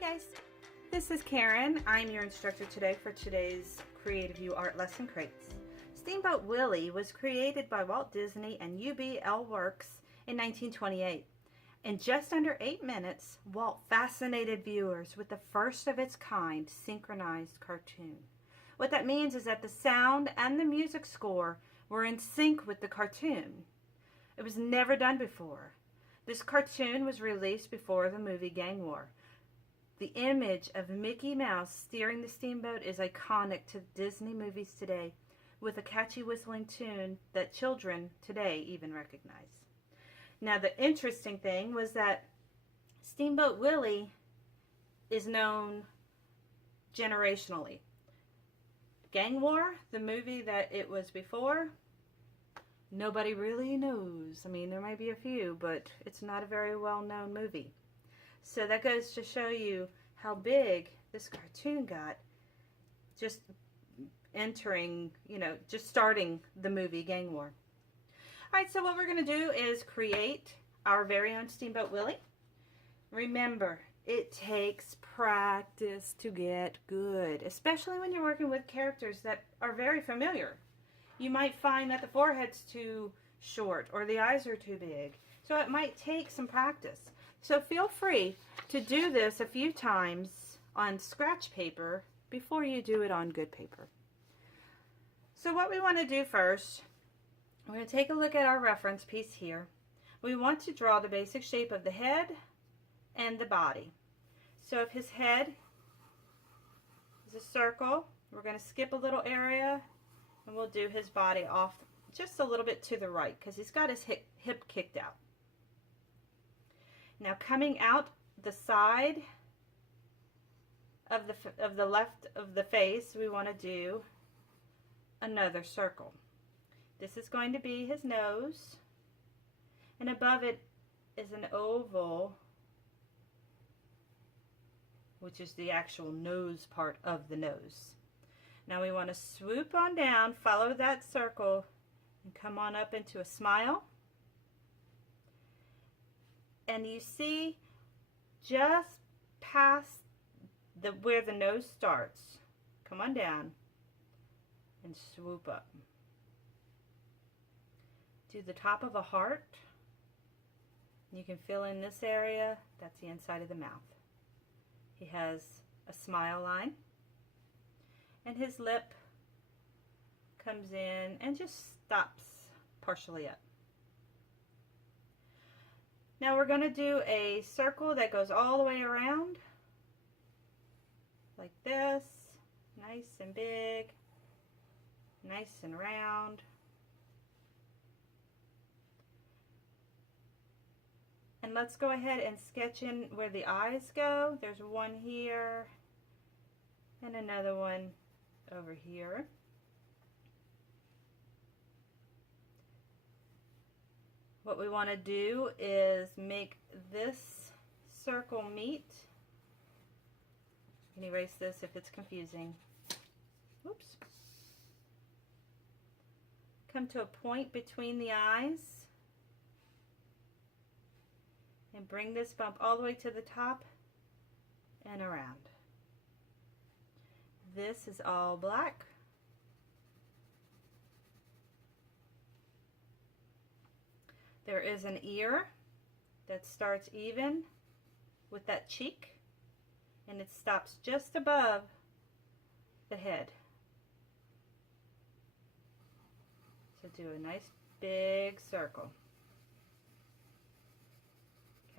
guys, this is Karen. I'm your instructor today for today's Creative You Art Lesson Crates. Steamboat Willie was created by Walt Disney and UBL Works in 1928. In just under 8 minutes, Walt fascinated viewers with the first of its kind synchronized cartoon. What that means is that the sound and the music score were in sync with the cartoon. It was never done before. This cartoon was released before the movie Gang War. The image of Mickey Mouse steering the steamboat is iconic to Disney movies today, with a catchy whistling tune that children today even recognize. Now, the interesting thing was that Steamboat Willie is known generationally. Gang War, the movie that it was before, nobody really knows. I mean, there might be a few, but it's not a very well-known movie. So that goes to show you how big this cartoon got just entering, just starting the movie Gang War. Alright, so what we're going to do is create our very own Steamboat Willie. Remember, it takes practice to get good, especially when you're working with characters that are very familiar. You might find that the forehead's too short or the eyes are too big, so it might take some practice. So feel free to do this a few times on scratch paper before you do it on good paper. So what we want to do first, we're going to take a look at our reference piece here. We want to draw the basic shape of the head and the body. So if his head is a circle, we're going to skip a little area and we'll do his body off just a little bit to the right because he's got his hip kicked out. Now coming out the side of the left of the face, we want to do another circle. This is going to be his nose, and above it is an oval, which is the actual nose part of the nose. Now we want to swoop on down, follow that circle, and come on up into a smile. And you see just past where the nose starts, come on down and swoop up. Do the top of a heart. You can fill in this area. That's the inside of the mouth. He has a smile line. And his lip comes in and just stops partially up. Now we're going to do a circle that goes all the way around, like this, nice and big, nice and round. And let's go ahead and sketch in where the eyes go. There's one here and another one over here. What we want to do is make this circle meet. You can erase this if it's confusing. Oops. Come to a point between the eyes and bring this bump all the way to the top and around. This is all black. There is an ear that starts even with that cheek, and it stops just above the head. So do a nice big circle.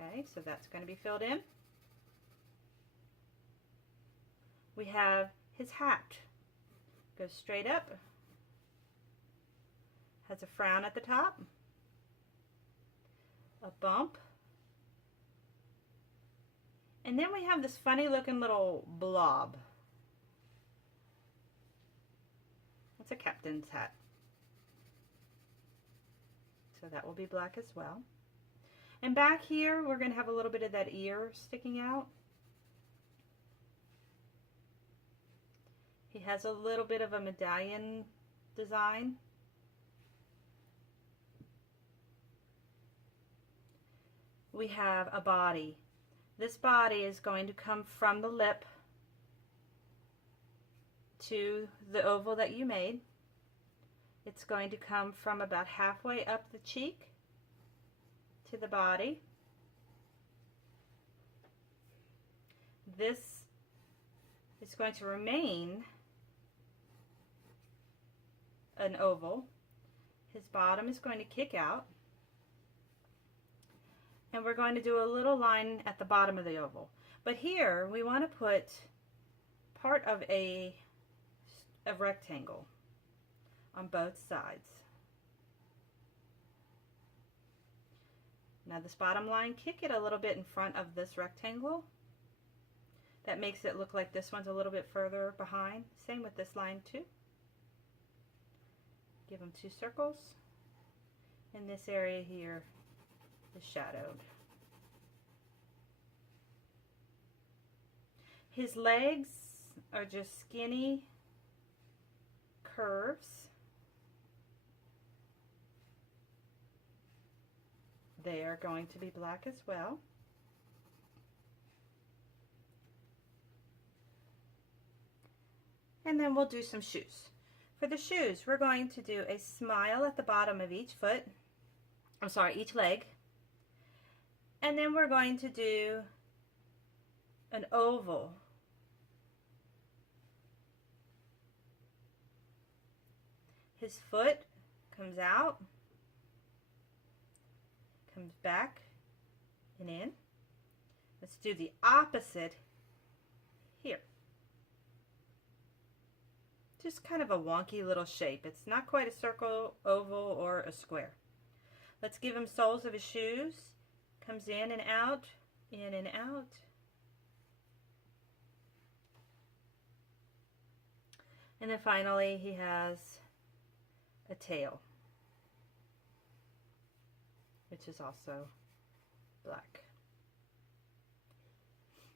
Okay, so that's going to be filled in. We have his hat. Goes straight up. Has a frown at the top. A bump. And then we have this funny looking little blob. That's a captain's hat. So that will be black as well. And back here we're going to have a little bit of that ear sticking out. He has a little bit of a medallion design. We have a body. This body is going to come from the lip to the oval that you made. It's going to come from about halfway up the cheek to the body. This is going to remain an oval. His bottom is going to kick out. And we're going to do a little line at the bottom of the oval. But here we want to put part of a rectangle on both sides. Now this bottom line, kick it a little bit in front of this rectangle. That makes it look like this one's a little bit further behind. Same with this line too. Give them 2 circles. And this area here is shadowed. His legs are just skinny curves. They are going to be black as well. And then we'll do some shoes. For the shoes, we're going to do a smile at the bottom of each foot. I'm sorry, each leg. And then we're going to do an oval. His foot comes out, comes back and in. Let's do the opposite here. Just kind of a wonky little shape. It's not quite a circle, oval, or a square. Let's give him soles of his shoes. Comes in and out, in and out. And then finally he has a tail, which is also black.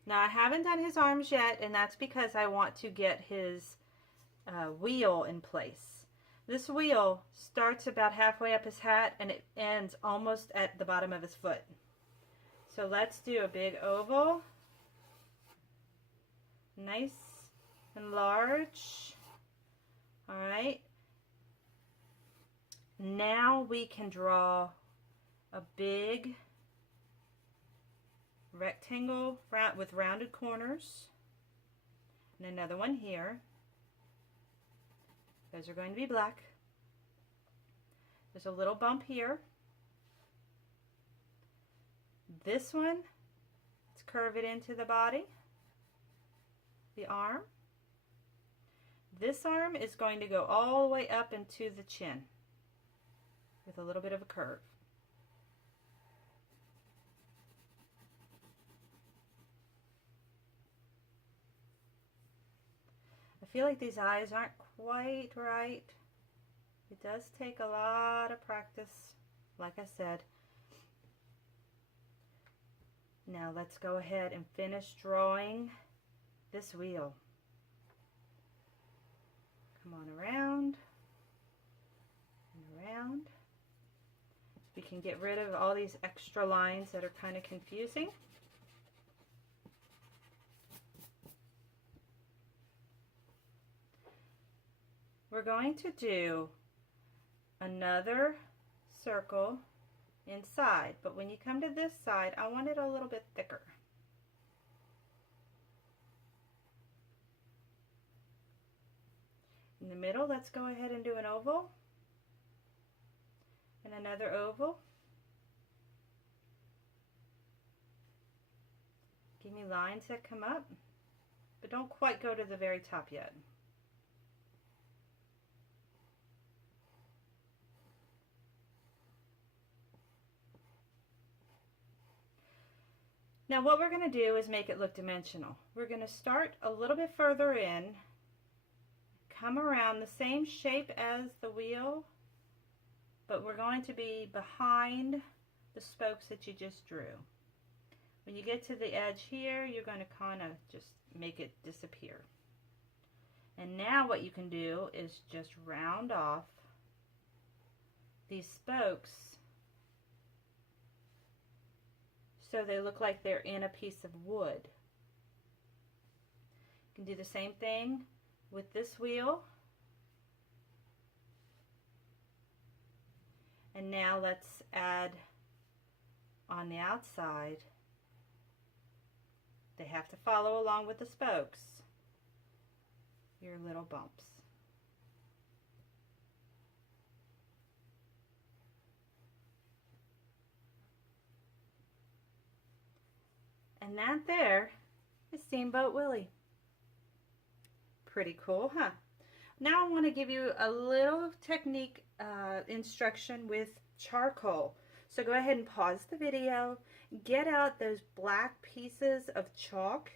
Now I haven't done his arms yet, and that's because I want to get his wheel in place. This wheel starts about halfway up his hat and it ends almost at the bottom of his foot. So let's do a big oval, nice and large. All right. Now we can draw a big rectangle with rounded corners, and another one here. Those are going to be black. There's a little bump here. This one, let's curve it into the body, the arm. This arm is going to go all the way up into the chin with a little bit of a curve. I feel like these eyes aren't quite right. It does take a lot of practice, like I said. Now let's go ahead and finish drawing this wheel. Come on around and around. We can get rid of all these extra lines that are kind of confusing. We're going to do another circle inside, but when you come to this side, I want it a little bit thicker. In the middle, let's go ahead and do an oval and another oval. Give me lines that come up, but don't quite go to the very top yet. Now what we're going to do is make it look dimensional. We're going to start a little bit further in, come around the same shape as the wheel, but we're going to be behind the spokes that you just drew. When you get to the edge here, you're going to kind of just make it disappear. And now what you can do is just round off these spokes so they look like they're in a piece of wood. You can do the same thing with this wheel. And now let's add on the outside. They have to follow along with the spokes, your little bumps. And that there is Steamboat Willie. Pretty cool, huh? Now I want to give you a little technique instruction with charcoal. So go ahead and pause the video, get out those black pieces of chalk,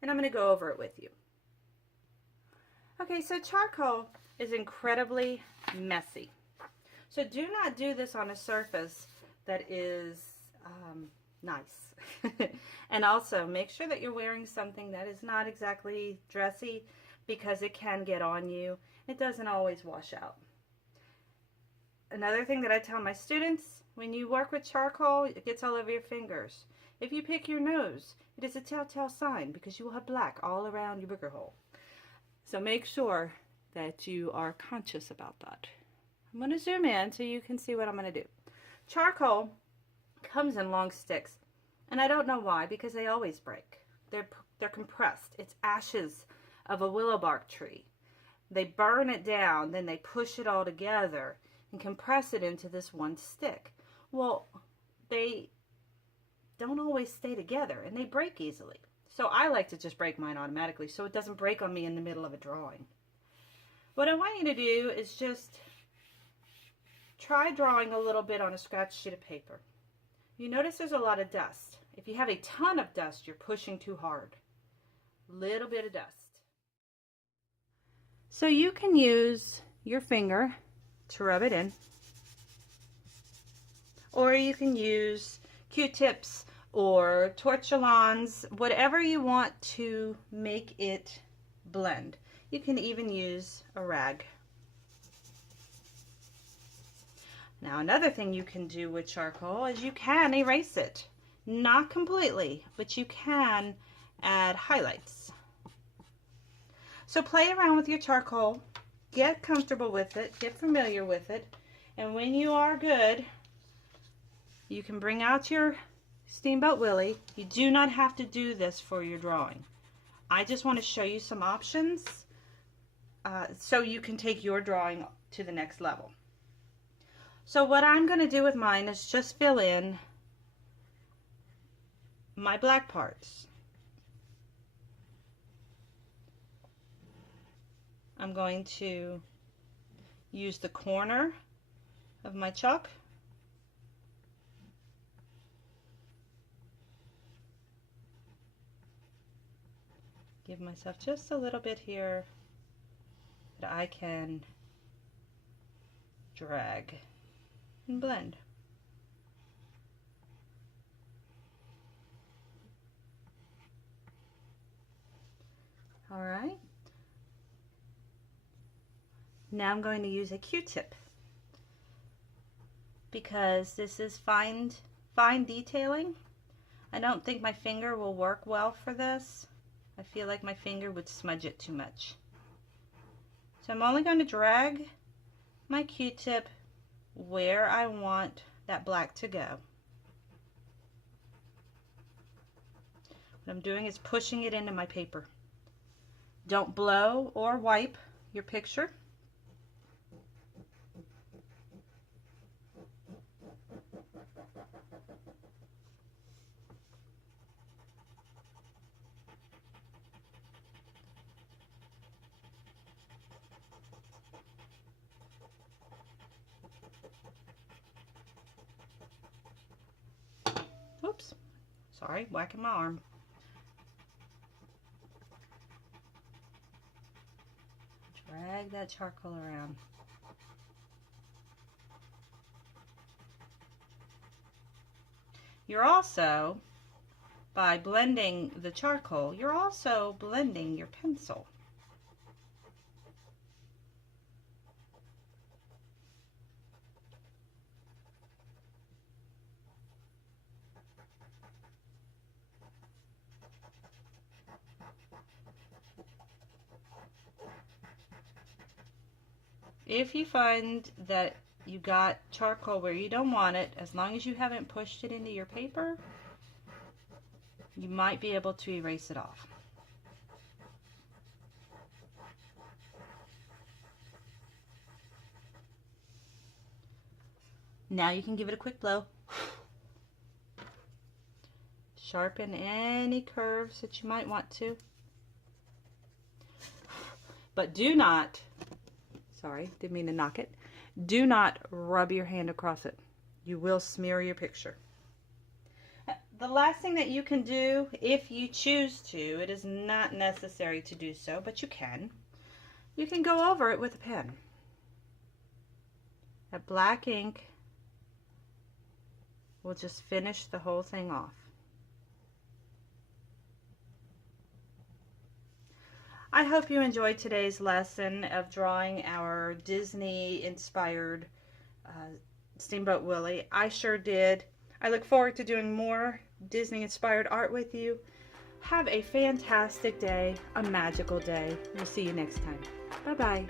and I'm going to go over it with you. Okay, so charcoal is incredibly messy. So do not do this on a surface that is nice. And also make sure that you're wearing something that is not exactly dressy, because it can get on you. It doesn't always wash out. Another thing that I tell my students, when you work with charcoal, it gets all over your fingers. If you pick your nose, it is a telltale sign, because you will have black all around your booger hole. So make sure that you are conscious about that. I'm going to zoom in so you can see what I'm going to do. Charcoal comes in long sticks, and I don't know why, because they always break. They're compressed. It's ashes of a willow bark tree. They burn it down, then they push it all together and compress it into this one stick. Well, they don't always stay together, and they break easily. So I like to just break mine automatically so it doesn't break on me in the middle of a drawing. What I want you to do is just try drawing a little bit on a scratch sheet of paper. You notice there's a lot of dust. If you have a ton of dust, you're pushing too hard. Little bit of dust. So you can use your finger to rub it in, or you can use Q-tips or tortillons, whatever you want to make it blend. You can even use a rag. Now another thing you can do with charcoal is you can erase it. Not completely, but you can add highlights. So play around with your charcoal, get comfortable with it, get familiar with it, and when you are good, you can bring out your Steamboat Willie. You do not have to do this for your drawing. I just want to show you some options so you can take your drawing to the next level. So what I'm going to do with mine is just fill in my black parts. I'm going to use the corner of my chalk. Give myself just a little bit here that I can drag and blend. All right. Now I'm going to use a Q-tip because this is fine detailing. I don't think my finger will work well for this. I feel like my finger would smudge it too much. So I'm only going to drag my Q-tip where I want that black to go. What I'm doing is pushing it into my paper. Don't blow or wipe your picture. Oops, sorry, whacking my arm. Drag that charcoal around. You're also, by blending the charcoal, you're also blending your pencil. If you find that you got charcoal where you don't want it, as long as you haven't pushed it into your paper, you might be able to erase it off. Now you can give it a quick blow. Sharpen any curves that you might want to. But do not, sorry, didn't mean to knock it. Do not rub your hand across it. You will smear your picture. The last thing that you can do, if you choose to, it is not necessary to do so, but you can go over it with a pen. That black ink will just finish the whole thing off. I hope you enjoyed today's lesson of drawing our Disney-inspired Steamboat Willie. I sure did. I look forward to doing more Disney-inspired art with you. Have a fantastic day, a magical day. We'll see you next time. Bye-bye.